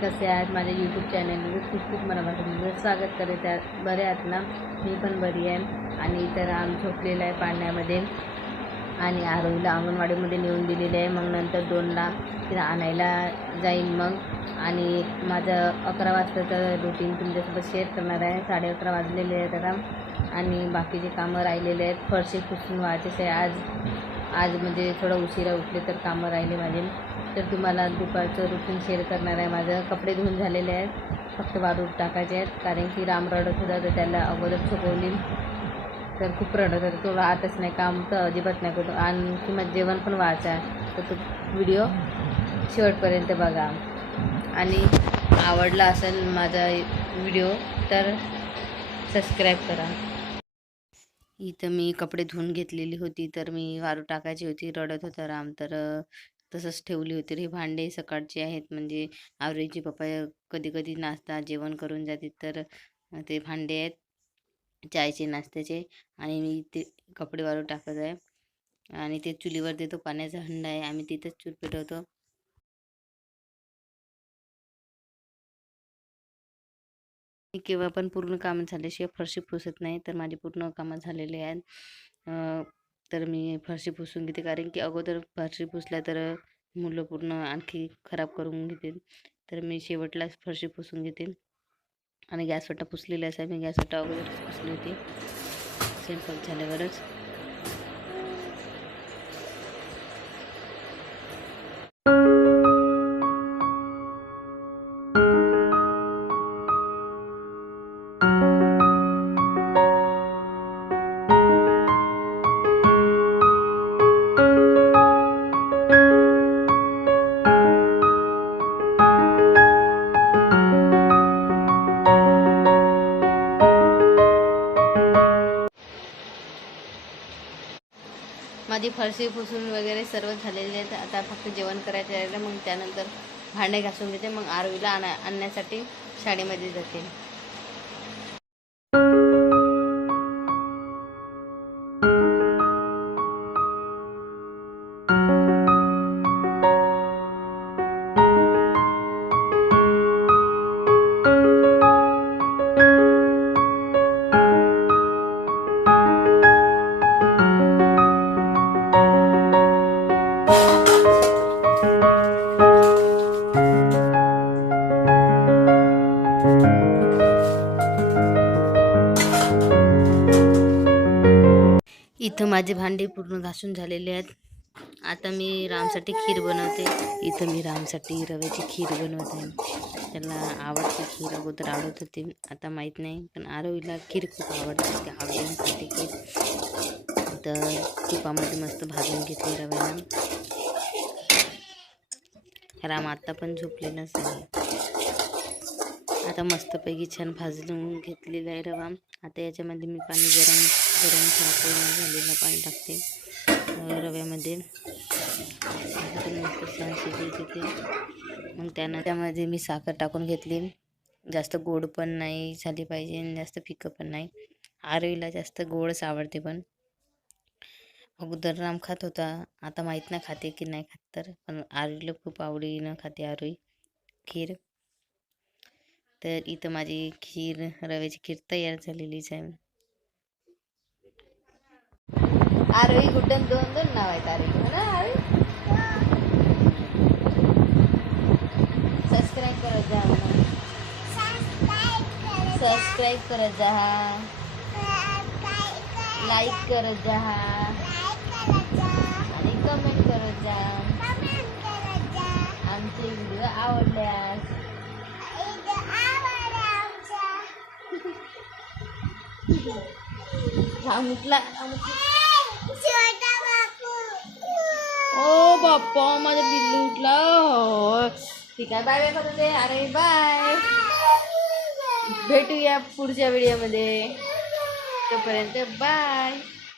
कसे आहेत? माझ्या यूट्यूब चॅनलमध्ये खूप खूप मनापासून स्वागत करत आहे. बरे आहात ना? मी पण बरी आहे. आणि इतर राम झोपलेला आहे पाण्यामध्ये आणि आरोहीला अंगणवाडीमध्ये नेऊन दिलेलं आहे. मग नंतर 2ला तिला आणायला जाईन मग. आणि माझं 11 वाजताचं रुटीन तुमच्यासोबत शेअर करणार आहे. 11:30 वाजलेले आहेत आता आणि बाकीचे कामं राहिलेले आहेत. फरशी पुसून व्हायचे आहे. आज म्हणजे थोडं उशिरा उठले तर कामं राहिले माझे. तर तुम्हाला दुपारचं रुटीन शेअर करणार आहे माझं. कपडे धुवून झालेले आहेत, फक्त वाळू टाकायचे आहेत. कारण की राम रडत होता तर त्याला अगोदर झोपवली तर खूप रडत होता. तो राहतच नाही, काम तर अजिबात नाही करतो. आणि किंवा जेवण पण व्हायचं आहे. तर तो व्हिडिओ शेवटपर्यंत बघा. आणि आवडला असेल माझा व्हिडिओ तर सबस्क्राईब करा. इथं मी कपडे धुवून घेतलेली होती तर मी वाळू टाकायची होती. रडत होता राम तर तसंच ठेवली होती. हे भांडे सकाळचे आहेत. म्हणजे आवरेची पप्पा कधी कधी नाश्ता जेवण करून जाते तर ते भांडे आहेत चायचे नाश्त्याचे. आणि मी ते कपडे वाळू टाकत आहे. आणि ते चुलीवर देतो, पाण्याचा हंडा आहे, आम्ही तिथंच चूल पेटवतो. केव्हा पण पूर्ण कामं झाल्याशिवाय फरशी पुसत नाही. तर माझे पूर्ण कामं झालेले आहेत. तर मी फरशी पुसून घेते कारण की अगोदर फरशी पुसल्या तर मुलं पूर्ण आणखी खराब करून घेते. तर मी शेवटलाच फरशी पुसून घेते. आणि गॅसवटा पुसलेला आहे. मी गॅसवटा अगोदर पुसली होती स्वयंपाक झाल्यावरच. माझी फरशी पुसून वगैरे सर्व झालेले आहेत. आता फक्त जेवण करायचं आहे. मग त्यानंतर भांडे घासून घेते. मग आरोहीला आणण्यासाठी शाळेमध्ये जाते. इथं माझे भांडे पूर्ण घासून झालेले आहेत. आता मी रामसाठी खीर बनवते. इथं मी रामसाठी रव्याची खीर बनवत आहे. त्याला आवडते खीर, अगोदर आवडत होती, आता माहीत नाही. पण आरोहीला खीर खूप आवडते, ते आवडीने खाते खीर. तर तुपामध्ये मस्त भाजून घेतली रव्याला. राम आत्ता पण झोपलेलाच आहे. आता मस्तपैकी छान भाजून घेतलेला आहे रवा. आता याच्यामध्ये मी पाणी गरम पूर्ण झालेलं पाणी टाकते रव्यामध्ये. मस्त छान शिजू देते. मग त्यामध्ये मी साखर टाकून घेतली. जास्त गोड पण नाही झाली पाहिजे आणि जास्त फिकं पण नाही. आरोहीला जास्त गोडच आवडते. पण अगोदर राम खात होता, आता माहीत नाही खाते की नाही खात. तर पण आरोहीला खूप आवडीनं खाते आरोही खीर. तर इथं माझी खीर, रव्याची खीर तयार झालेलीच आहे. आरोही गुड्डन 2 नाव आहेत आरोही ना. आरोही सबस्क्राईब करत जा, सबस्क्राईब करत जा, लाईक करत जा आणि कमेंट करत जा. आमचे व्हिडिओ आवडल्यास ओ बाप्पा, माझा बिल्लू उठला. हो ठीक आहे, बाय बाय करू दे. अरे बाय, भेटूया पुढच्या व्हिडिओमध्ये. तोपर्यंत बाय.